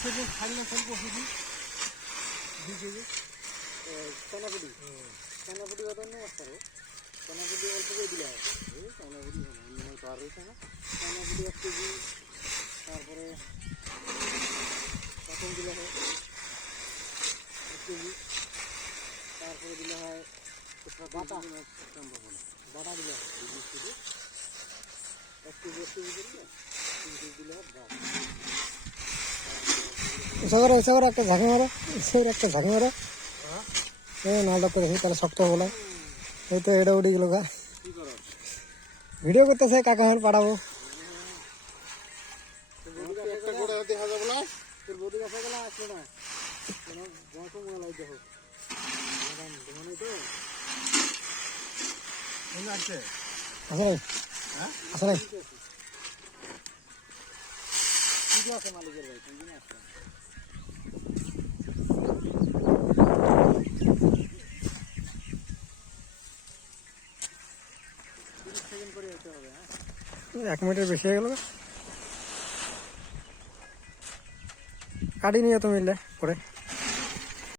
সেদিন খাইলে খেলবো শুধু 2 কেজি চানাপুটি চানাপুটি কত নেই আসতারও চানাপুটি অল্প করে দিলে হয় এই চানাপুটি অন্য তো আর রয়েছে না চানাপুটি 1 কেজি তারপরে কাটন দিলে হয় 1 কেজি তারপরে দিলে হয় বাটা বাটা দিলে হয় 20 কেজি 1 কেজি 1 কেজি দিলে 3 কেজি দিলে হয় বাটা এসে একটা ঝাঁকি মারো একটা ঝাঁকি মারো এই নালটা দেখি তাহলে শক্ত বলে এই তো এটা উঠে গেল গা ভিডিও করতেছে কাকা হাল পাঠাবো একটা গোড়া দেখা যাবে না তোর বডি কাছে গেলে আসলো না কেন যত মনে লাগে দেখো ম্যাডাম মানে তো কোন আছে আসলে হ্যাঁ আসলে কি আছে মালিকের ভাই কোন দিন আসছে সেকেন্ড করে যেতে হবে হ্যাঁ 1 মিনিটের বেশি হয়ে গেল কাটি নিয়ে তুমি পরে